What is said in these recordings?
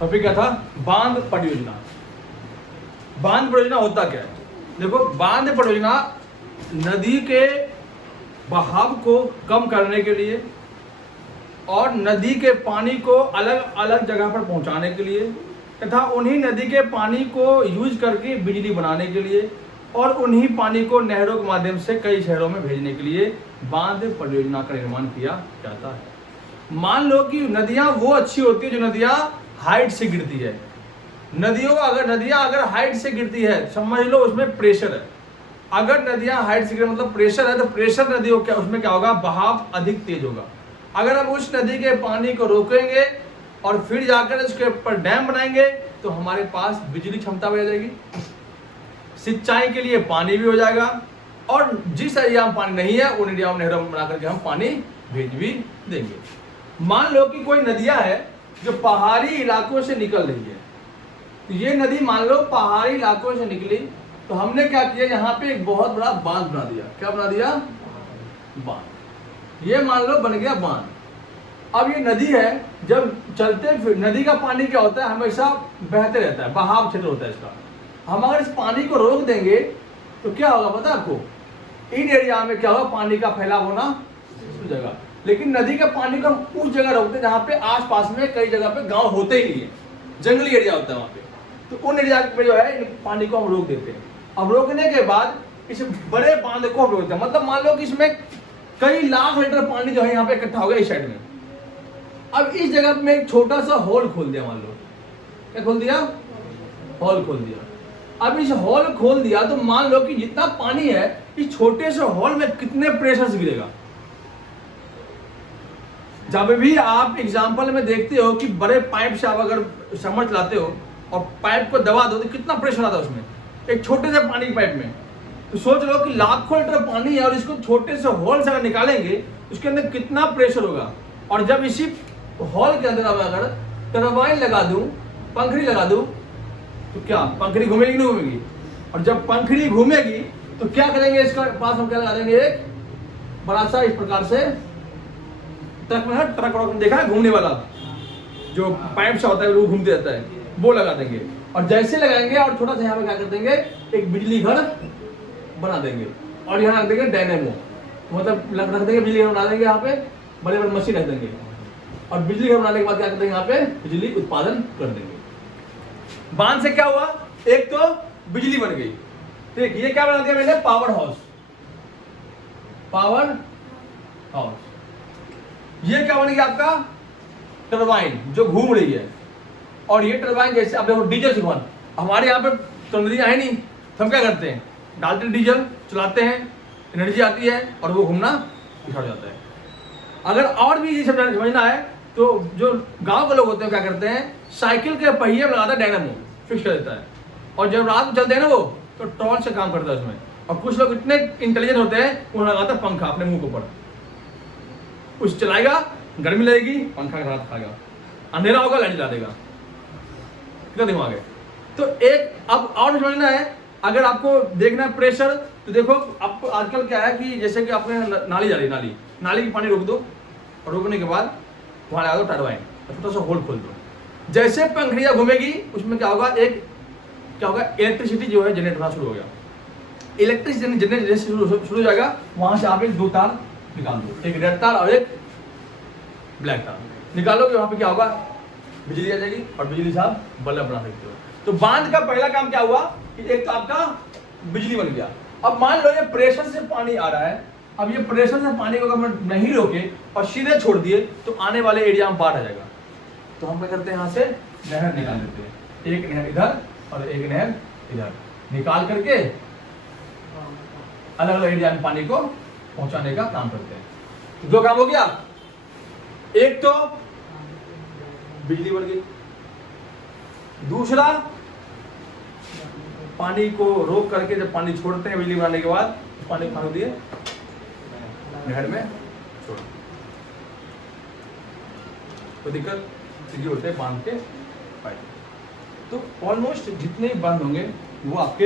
Topic क्या था? बांध परियोजना। बांध परियोजना होता क्या है? देखो, बांध परियोजना नदी के बहाव को कम करने के लिए और नदी के पानी को अलग अलग जगह पर पहुंचाने के लिए तथा उन्हीं नदी के पानी को यूज करके बिजली बनाने के लिए और उन्हीं पानी को नहरों के माध्यम से कई शहरों में भेजने के लिए बांध परियोजना का निर्माण किया जाता है। मान लो कि नदियां वो अच्छी होती है जो नदियां हाइट से गिरती है। नदियां अगर हाइट से गिरती है, समझ लो उसमें प्रेशर है। अगर नदियां हाइट से गिरती मतलब प्रेशर है, तो प्रेशर नदियों क्या उसमें क्या होगा? बहाव अधिक तेज होगा। अगर हम उस नदी के पानी को रोकेंगे और फिर जाकर उसके ऊपर डैम बनाएंगे तो हमारे पास बिजली क्षमता बढ़ जाएगी, सिंचाई के लिए पानी भी हो जाएगा और जिस एरिया में पानी नहीं है उन एरिया में नहरों बना करके हम पानी भेज भी देंगे। मान लो कि कोई नदियां है जो पहाड़ी इलाकों से निकल रही है, तो ये नदी मान लो पहाड़ी इलाकों से निकली, तो हमने क्या किया? यहाँ पे एक बहुत बड़ा बांध बना दिया। क्या बना दिया? बांध। ये मान लो बन गया बांध। अब ये नदी है, जब चलते फिर नदी का पानी क्या होता है? हमेशा बहते रहता है, बहाव क्षेत्र होता है इसका। हम अगर इस पानी को रोक देंगे तो क्या होगा पता है आपको? इन एरिया में क्या होगा? पानी का फैलाव होना उस जगह। लेकिन नदी का पानी को हम उस जगह रोकते हैं जहाँ पे आसपास में कई जगह पे गांव होते ही नहीं है, जंगली एरिया होता है वहाँ पे। तो उन एरिया पे जो है पानी को हम रोक देते हैं। अब रोकने के बाद इस बड़े बांध को हम रोकते हैं, मतलब मान लो कि इसमें कई लाख लीटर पानी जो है यहाँ पे इकट्ठा हो गया इस साइड में। अब इस जगह में एक छोटा सा होल खोल दिया। मान लो क्या खोल दिया? होल खोल दिया। अब इस होल खोल दिया तो मान लो कि जितना पानी है इस छोटे से होल में कितने प्रेशर से गिरेगा। जब भी आप एग्जांपल में देखते हो कि बड़े पाइप से आप अगर समझ लाते हो और पाइप को दबा दो तो कितना प्रेशर आता है उसमें, एक छोटे से पानी के पाइप में। तो सोच लो कि लाखों लीटर पानी है और इसको छोटे से होल से अगर निकालेंगे उसके अंदर कितना प्रेशर होगा। और जब इसी होल के अंदर अगर टरबाइन लगा दूं, पंखड़ी लगा दूं, तो क्या पंखड़ी घूमेगी नहीं घूमेगी? और जब पंखड़ी घूमेगी तो क्या करेंगे? इसका पास हम क्या लगा देंगे? एक बड़ा सा इस प्रकार से ट्रक में है, ट्रक देखा है घूमने वाला जो पाइप से होता है वो घूमते रहता है, वो लगा देंगे। और जैसे लगाएंगे और छोटा सा यहाँ पे क्या कर देंगे? एक बिजली घर बना देंगे और यहाँ रख देंगे डायनेमो, मतलब रख देंगे बिजली घर बना देंगे। यहाँ पे बड़े बड़े मशीन रख देंगे और बिजली घर बनाने के बाद क्या कर देंगे? यहाँ पे बिजली उत्पादन कर देंगे। बांध से क्या हुआ? एक तो बिजली बन गई, ठीक। ये क्या बना दिया मैंने? Power house. Power house. ये क्या बन गया आपका? टरबाइन जो घूम रही है। और ये टरबाइन जैसे आप देखो डीजल से घूम, हमारे यहाँ पे तो नदियां है नहीं, तो हम क्या करते हैं? डालते हैं डीजल, चलाते हैं, एनर्जी आती है और वो घूमना स्टार्ट हो जाता है। अगर और भी ये समझना है तो जो गांव के लोग होते हैं क्या करते हैं? साइकिल के पहिए में लगाता है डायनामो, फिक्स कर देता है और जब रात में चलते हैं ना वो तो टॉर्च से काम करता है उसमें। और कुछ लोग इतने इंटेलिजेंट होते हैं वो लगाता है पंखा अपने मुंह के ऊपर, उस चलाएगा, गर्मी लगेगी, पंखा रात खाएगा, अंधेरा होगा लाइट जला देगा। कितना दिमाग है। तो एक अब और समझना है, अगर आपको देखना है प्रेशर तो देखो आपको आजकल क्या है कि जैसे कि आपने नाली जा रही है, नाली की पानी रोक दो और रोकने के बाद वहां लगा दो टरबाइन, छोटा सा होल खोल दो। जैसे पंखड़ियां घूमेगी उसमें क्या होगा? इलेक्ट्रिसिटी जो है जनरेट होना शुरू हो गया। इलेक्ट्रिसिटी जनरेट शुरू हो जाएगा। वहां से आप एक दो तार निकाल दो, एक रेड तार और एक ब्लैक तार निकालोगे, वहां पे क्या होगा? बिजली आ जाएगी और बिजली से आप बल्ब बना सकते हो। तो बांध का पहला काम क्या हुआ कि एक तो आपका बिजली बन गया। अब मान लो ये प्रेशर से पानी आ रहा है, अब ये प्रेशर से पानी को अगर हम नहीं रोके और सीधे छोड़ दिए तो आने वाले एरिया में बाढ़ आ जाएगा। तो हम क्या करते हैं? यहाँ से नहर निकाल देते हैं, एक नहर इधर और एक नहर इधर निकाल करके अलग अलग एरिया में पानी को पहुंचाने का काम करते हैं। तो दो काम हो गया, एक तो बिजली बन गई, दूसरा पानी को रोक करके जब पानी छोड़ते हैं बिजली बनाने के बाद पानी फाड़ दिए नहर में छोड़, तो दिक्कत सीधी होते हैं बांध के पाइप। तो ऑलमोस्ट जितने भी बांध होंगे वो आपके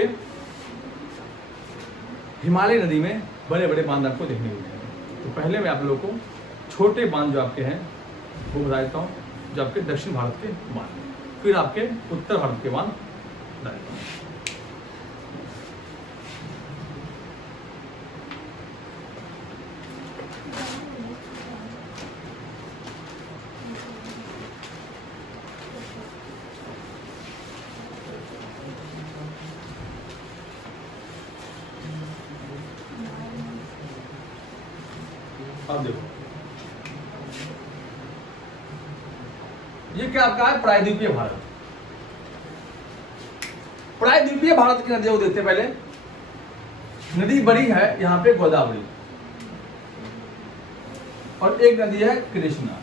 हिमालय नदी में बड़े बड़े बांध आपको देखने को मिलेंगे। तो पहले मैं आप लोगों को छोटे बांध जो आपके हैं वो बता देता हूँ, जो आपके दक्षिण भारत के बांध हैं। फिर आपके उत्तर भारत के बांध डायरेक्ट। अब देखो ये क्या आपका है, प्रायद्वीपीय भारत। प्रायद्वीपीय भारत की नदियों को देखते हैं पहले। नदी बड़ी है यहां पे गोदावरी, और एक नदी है कृष्णा,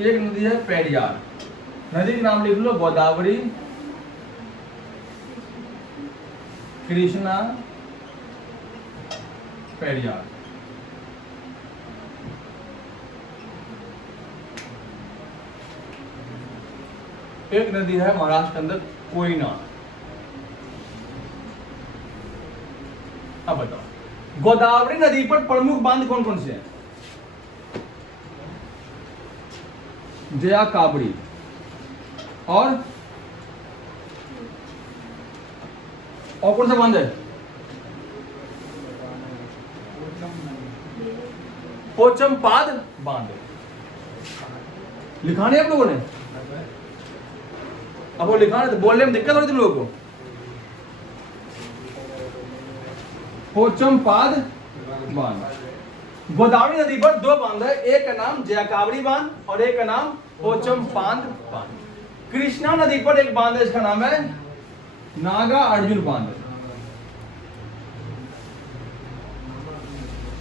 एक नदी है पेरियार। नदी के नाम लिख लो, गोदावरी, कृष्णा, पेरियार। एक नदी है महाराष्ट्र के अंदर, कोयना। अब बताओ गोदावरी नदी पर प्रमुख बांध कौन कौन से हैं? जया काबरी और कौन सा बांध है? पोचमपाद बांध। लिखा नहीं आप लोगों ने? अब वो लिखा है तो बोलने में दिक्कत हो रही तुम लोगों को। पोचमपाद बांध। गोदावरी नदी पर दो बांध है, एक का नाम जयाकावरी बांध और एक का नाम पोचमपाद बांध। कृष्णा नदी पर एक बांध है, इसका नाम है नागा अर्जुन बांध।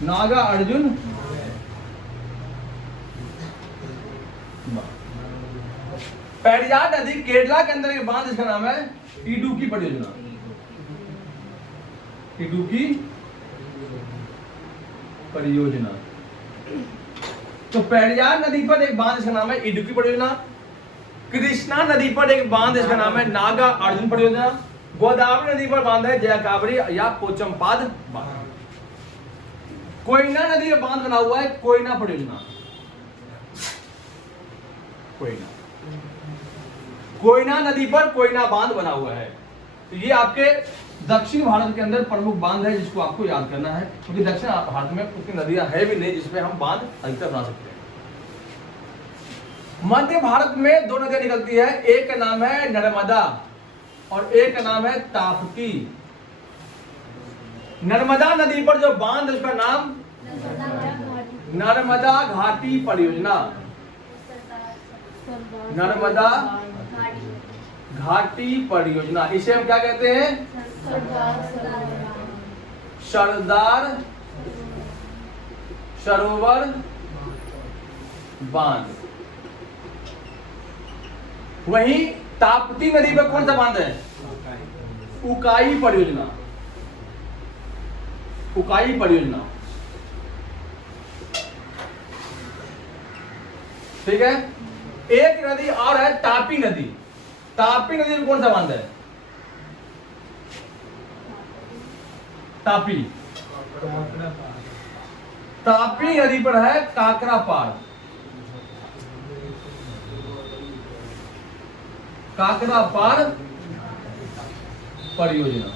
नागा अर्जुन पेरियार नदी केरला के अंदर एक बांध, इसका नाम है इडुक्की परियोजना। इडुक्की परियोजना। तो पेरियार नदी पर एक बांध, इसका नाम है इडुक्की परियोजना। कृष्णा नदी पर एक बांध, इसका नाम है नागा अर्जुन परियोजना। गोदावरी नदी पर बांध है जयाकावरी या पोचमपाद बांध। कोयना नदी पर बांध बना हुआ है कोयना परियोजना। कोयना नदी पर कोयना बांध बना हुआ है। तो ये आपके दक्षिण भारत के अंदर प्रमुख बांध है जिसको आपको याद करना है, क्योंकि दक्षिण भारत में उतनी नदियां है भी नहीं जिसमें हम बांध अधिकतर बना सकते हैं। मध्य भारत में दो नदियां निकलती है, एक का नाम है नर्मदा और एक का नाम है ताप्ती। नर्मदा नदी पर जो बांध है उसका नाम नर्मदा घाटी परियोजना। नर्मदा घाटी परियोजना, इसे हम क्या कहते हैं? सरदार सरोवर बांध। वहीं ताप्ती नदी पर कौन सा बांध है? उकाई परियोजना। उकाई परियोजना, ठीक है। एक नदी और है तापी नदी। तापी नदी में कौन सा बांध है? तापी। तापी नदी पर है काकरापार। काकरापार परियोजना।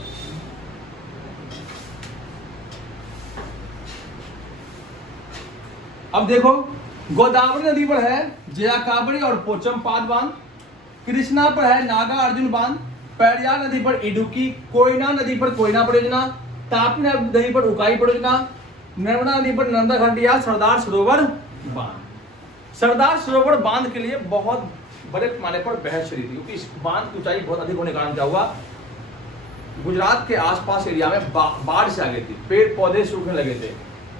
अब देखो गोदावरी नदी पर है जयाकावरी और पोचमपाद बांध। कृष्णा पर है नागा अर्जुन बांध। पेरियार नदी पर इडुक्की। कोयना नदी पर कोयना परियोजना। तापी नदी पर उकाई परियोजना। नर्मदा नदी पर नर्मदा घाटी या सरदार सरोवर बांध। सरदार सरोवर बांध के लिए बहुत बड़े पैमाने पर बहस चली थी, क्योंकि इस बांध की ऊंचाई बहुत अधिक होने के कारण क्या हुआ, गुजरात के आसपास एरिया में बाढ़ से आ गई थी, पेड़ पौधे सूखने लगे थे,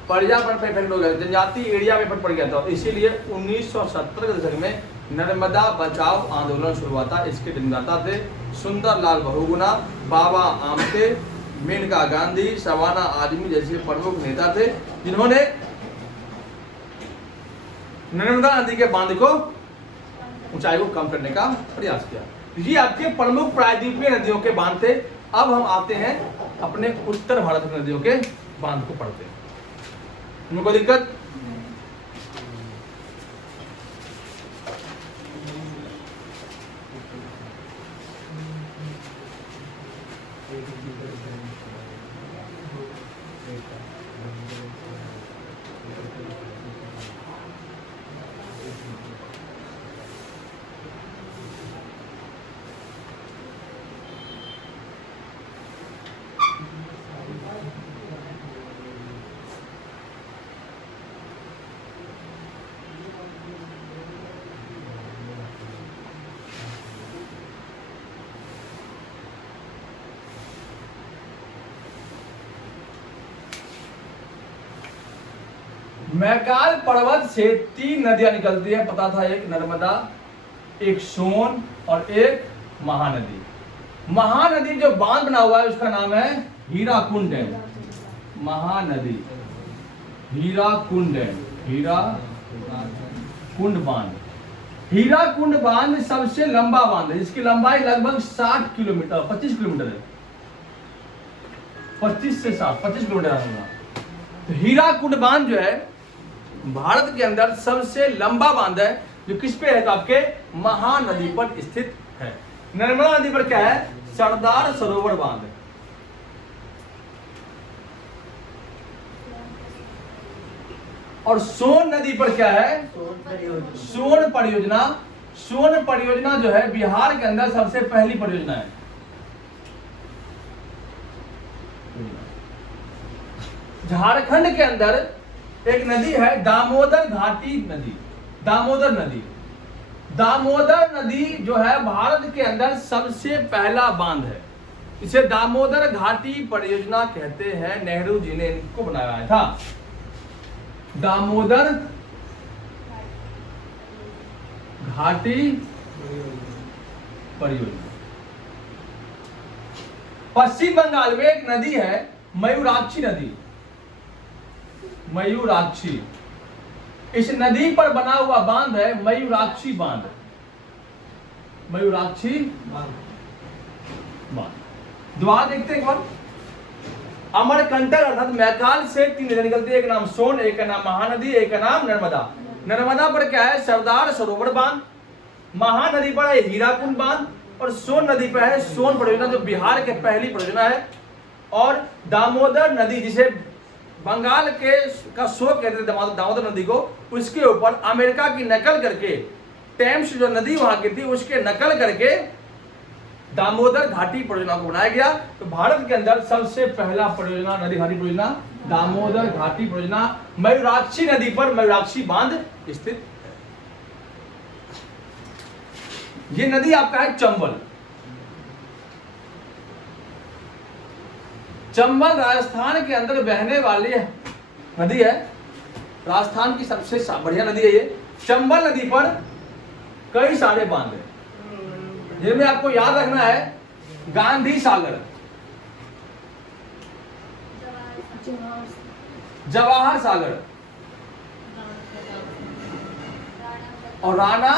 पर्यावरण पर इफेक्ट हो गया, जनजाति एरिया में इफेक्ट पड़ गया था। इसीलिए 1970 के दशक में नर्मदा बचाओ आंदोलन शुरू हुआ था। इसके निर्माता थे सुंदरलाल बहुगुणा, बाबा आमटे, मेनका गांधी, शबाना आजमी जैसे प्रमुख नेता थे, जिन्होंने नर्मदा नदी के बांध को ऊंचाई को कम करने का प्रयास किया। ये आपके प्रमुख प्रायद्वीपीय नदियों के बांध थे। अब हम आते हैं अपने उत्तर भारत की नदियों के बांध को पढ़ते हैं। उनको दिक्कत? मैकाल पर्वत से 3 नदियां निकलती है, पता था, एक नर्मदा, एक सोन और एक महानदी। महानदी जो बांध बना हुआ है उसका नाम है हीराकुंड डैम। महानदी हीराकुंड डैम, हीराकुंड बांध। हीराकुंड बांध सबसे लंबा बांध है, जिसकी लंबाई लगभग 60 किलोमीटर, 25 किलोमीटर है, 25 से 60, 25 किलोमीटर होगा। तो हीराकुंड बांध जो है भारत के अंदर सबसे लंबा बांध है, जो किस पे है, तो आपके महानदी पर स्थित है। नर्मदा नदी पर क्या है, सरदार सरोवर बांध है। और सोन नदी पर क्या है, सोन परियोजना। सोन परियोजना जो है बिहार के अंदर सबसे पहली परियोजना है। झारखंड के अंदर एक नदी है दामोदर घाटी नदी। दामोदर नदी, दामोदर नदी जो है भारत के अंदर सबसे पहला बांध है। इसे दामोदर घाटी परियोजना कहते हैं। नेहरू जी ने इनको बनाया था, दामोदर घाटी परियोजना। पश्चिम बंगाल में एक नदी है मयूराक्षी नदी, मयूराक्षी। इस नदी पर बना हुआ बांध है मयूराक्षी बांध, मयूराक्षी बांध। द्वार देखते हैं एक बार। अमरकंटक अर्थात मैकाल से 3 नदियां निकलती है, एक नाम सोन, एक का नाम महानदी, एक का नाम नर्मदा। नर्मदा पर क्या है, सरदार सरोवर बांध। महानदी पर है हीराकुंड बांध, और सोन नदी पर है सोन परियोजना, जो बिहार के पहली परियोजना है। और दामोदर नदी, जिसे बंगाल के का शोक कहते थे दामोदर नदी को, उसके ऊपर अमेरिका की नकल करके, टेम्स जो नदी वहां की थी उसके नकल करके दामोदर घाटी परियोजना को बनाया गया। तो भारत के अंदर सबसे पहला परियोजना, नदी घाटी परियोजना, दामोदर घाटी परियोजना, मयूराक्षी नदी पर मयूराक्षी बांध स्थित है। ये नदी आपका है चंबल। चंबल राजस्थान के अंदर बहने वाली नदी है, राजस्थान की सबसे बढ़िया नदी है ये। चंबल नदी पर कई सारे बांध हैं, जिनमें आपको याद रखना है गांधी सागर, जवाहर सागर और राणा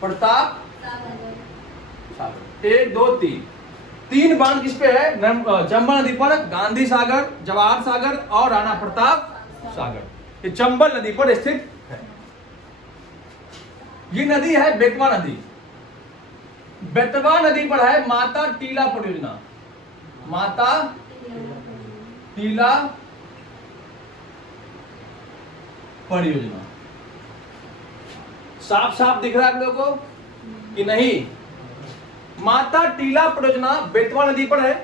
प्रताप सागर। 1 2 3 बांध किस पे है, चंबल नदी पर, गांधी सागर, जवाहर सागर और राणा प्रताप सागर। ये चंबल नदी पर स्थित है। ये नदी है बेतवा नदी। बेतवा नदी पर है माता टीला परियोजना, माता टीला परियोजना। साफ साफ दिख रहा है आप लोगों को कि नहीं? माता टीला परियोजना बेतवा नदी पर है।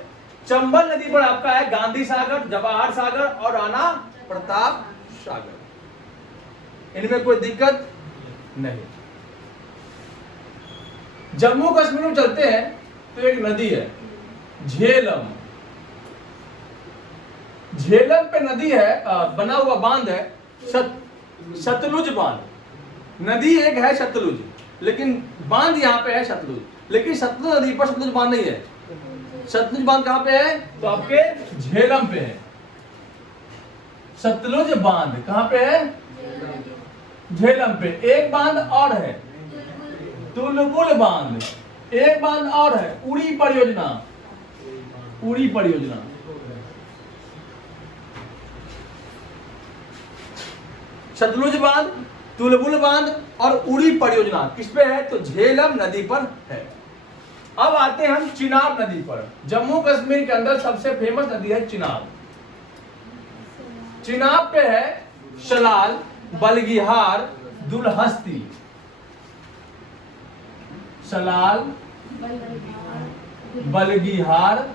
चंबल नदी पर आपका है गांधी सागर, जवाहर सागर और राणा प्रताप सागर। इनमें कोई दिक्कत नहीं। जम्मू कश्मीर में चलते हैं तो एक नदी है झेलम। झेलम पे नदी है, बना हुआ बांध है सतलुज बांध। नदी एक है सतलुज, लेकिन बांध यहां पे है सतलुज। लेकिन सतलुज नदी पर सतलुज बांध नहीं है। सतलुज बांध कहां पे है, तो आपके झेलम पे है। सतलुज बांध कहां पे है, झेलम पे। एक बांध और है तुलबुल बांध। एक बांध और है उड़ी परियोजना, उड़ी परियोजना। सतलुज बांध, तुलबुल बांध और उड़ी परियोजना किस पे है, तो झेलम नदी पर है। अब आते हैं हम चिनाब नदी पर। जम्मू कश्मीर के अंदर सबसे फेमस नदी है चिनाब। चिनाब पे है सलाल, बलगिहार, दुलहस्ती। सलाल, बलगिहार,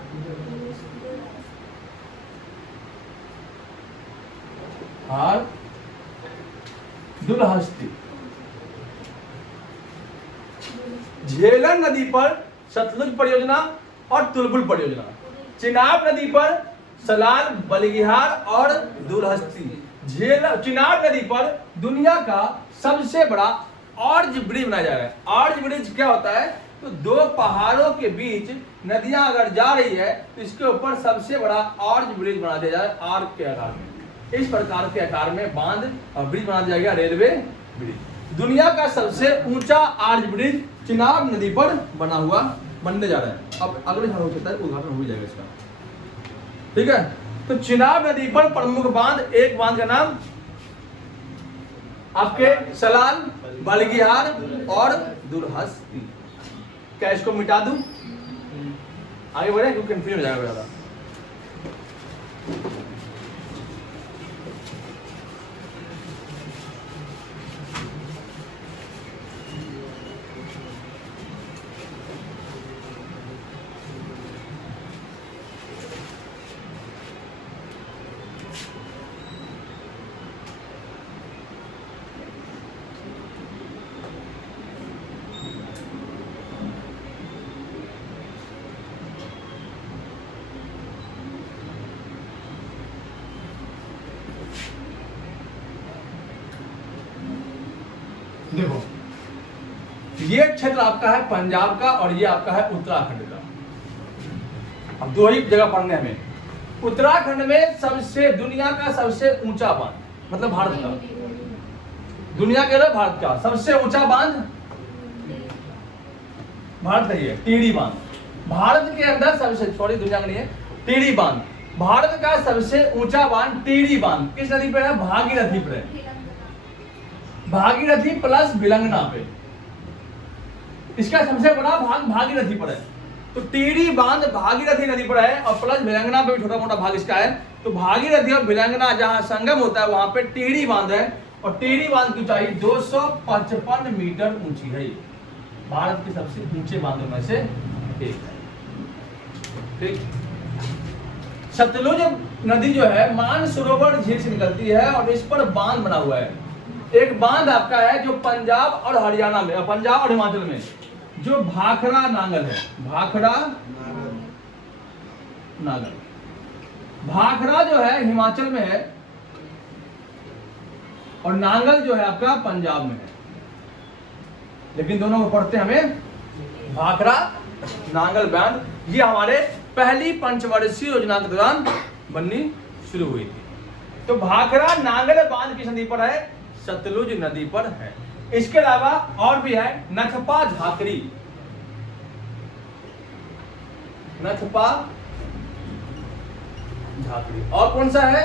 दुलहस्ती। झेलम नदी पर सतलुज परियोजना और तुलबुल परियोजना। चिनाब नदी पर सलाल, बलगिहार और दुलहस्ती। चिनाब नदी पर दुनिया का सबसे बड़ा आर्च ब्रिज बनाया जा रहा है। आर्च ब्रिज क्या होता है? तो दो पहाड़ों के बीच नदियां अगर जा रही है तो इसके ऊपर सबसे बड़ा आर्च ब्रिज बना दिया जाए, आर्क के आकार में। इस प्रकार के आकार में बांध और ब्रिज बना दिया गया, रेलवे ब्रिज। दुनिया का सबसे ऊंचा आर्च ब्रिज चिनाब नदी पर बनने जा रहा है। अब अगले साल हो सकता है उद्घाटन हो जाएगा इसका, ठीक है। तो चिनाब नदी पर प्रमुख बांध, एक बांध का नाम आपके सलाल, बलगिहार और दुलहस्ती। क्या इसको मिटा दूं? आगे बढ़े क्योंकि कंफ्यूज हो जाएगा ज्यादा। देखो, ये क्षेत्र आपका है पंजाब का और ये आपका है उत्तराखंड का। अब दो ही जगह पढ़ने हमें। उत्तराखंड में सबसे दुनिया का सबसे ऊंचा बांध, मतलब भारत का, दुनिया के अंदर भारत का सबसे ऊंचा बांध भारत का ये टीडी बांध। भारत के अंदर सबसे, सॉरी दुनिया का नहीं है, टीडी बांध। भारत का सबसे ऊंचा बांध टीडी बांध किस नदी पे है? भागीरथी पे है। भागीरथी प्लस भिलंगना पे, इसका सबसे बड़ा भाग भागीरथी पर है। तो टीडी बांध भागीरथी नदी पर है और प्लस भिलंगना पे भी छोटा मोटा भाग इसका है। तो भागीरथी और भिलंगना जहां संगम होता है वहां पे टीडी बांध है और टीडी बांध की ऊंचाई 255 मीटर ऊंची है। भारत के सबसे ऊंचे बांधों में से एक है, ठीक। सतलुज नदी जो है मानसरोवर झील से निकलती है और इस पर बांध बना हुआ है। एक बांध आपका है जो पंजाब और हरियाणा में, पंजाब और हिमाचल में, जो भाखड़ा नांगल है। भाखड़ा नांगल, भाखड़ा जो है हिमाचल में है और नांगल जो है आपका पंजाब में है। लेकिन दोनों को पढ़ते हमें भाखड़ा नांगल बांध। ये हमारे पहली पंचवर्षीय योजना के दौरान बननी शुरू हुई थी। तो भाखड़ा नांगल बांध किस नदी पर है? सतलुज नदी पर है। इसके अलावा और भी है नथपा झाकड़ी। नथपा झाकड़ी और कौन सा है?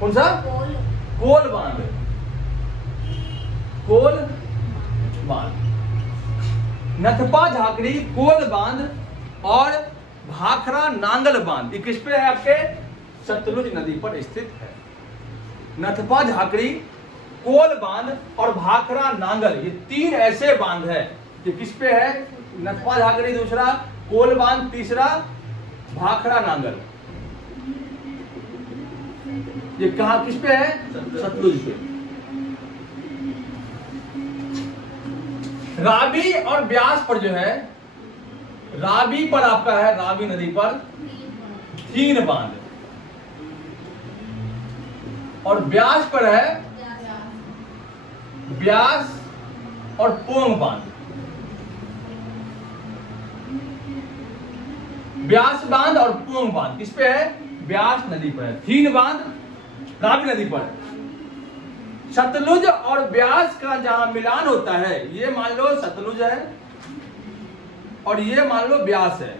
कौन सा? कोल बांध। कोल बांध, नथपा झाकड़ी, कोल बांध और भाखड़ा नांगल बांध। ये किस पे है? आपके सतलुज नदी पर स्थित है। नथपा झाकड़ी, कोल बांध और भाखड़ा नांगल, ये तीन ऐसे बांध है। ये किस पे है? नथपा झाकड़ी दूसरा, कोल बांध तीसरा, भाखड़ा नांगल। ये कहां किस पे है? सतलुज पे। रावी और ब्यास पर जो है, रावी पर आपका है, रावी नदी पर 3 बांध और ब्यास पर है ब्यास और पोंग बांध। ब्यास बांध और पोंग बांध किस पे है? ब्यास नदी पर है। 3 बांध रावी नदी पर। सतलुज और ब्यास का जहां मिलान होता है, ये मान लो सतलुज है और ये मान लो ब्यास है।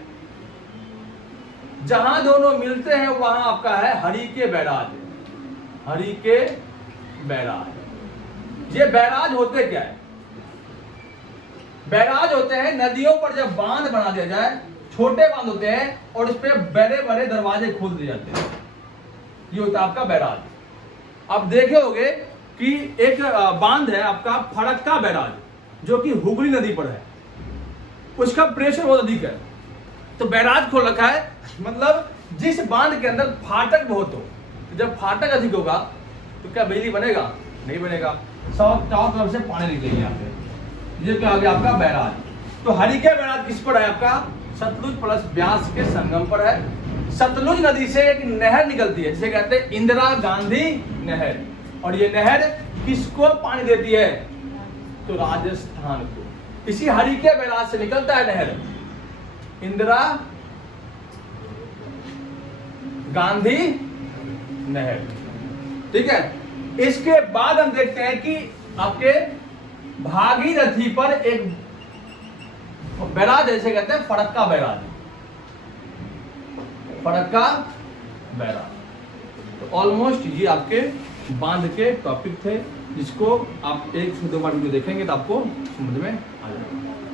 जहां दोनों मिलते हैं वहां आपका है हरिके बैराज। हरिके बैराज, ये बैराज होते क्या है? बैराज होते हैं नदियों पर जब बांध बना दिया जाए, छोटे बांध होते हैं और उस पर बड़े बड़े दरवाजे खोल दिए जाते हैं, ये होता है आपका बैराज। आप देखे होंगे कि एक बांध है आपका फरक्का बैराज, जो कि हुगली नदी पर है, उसका प्रेशर बहुत अधिक है, तो बैराज खोल रखा है, मतलब जिस बांध के अंदर फाटक बहुत हो, तो जब फाटक अधिक होगा तो क्या बिजली बनेगा? नहीं बनेगा, चारों तरफ से पानी निकलेंगे यहाँ पे। ये क्या आ गया आपका बैराज। तो हरिके बैराज किस पर है आपका? सतलुज प्लस ब्यास के संगम पर है। सतलुज नदी से एक नहर निकलती है जिसे कहते हैं इंदिरा गांधी नहर, और ये नहर किसको पानी देती है? तो राजस्थान को। इसी हरिके बैराज से निकलता है नहर, इंदिरा गांधी नहर, ठीक है। इसके बाद हम देखते हैं कि आपके भागीरथी पर एक बैराज जैसे कहते हैं फरक्का बैराज, फरक्का बैराज। तो ऑलमोस्ट ये आपके बांध के टॉपिक थे, जिसको आप एक से दो बार वीडियो देखेंगे तो आपको समझ में आ जाएगा।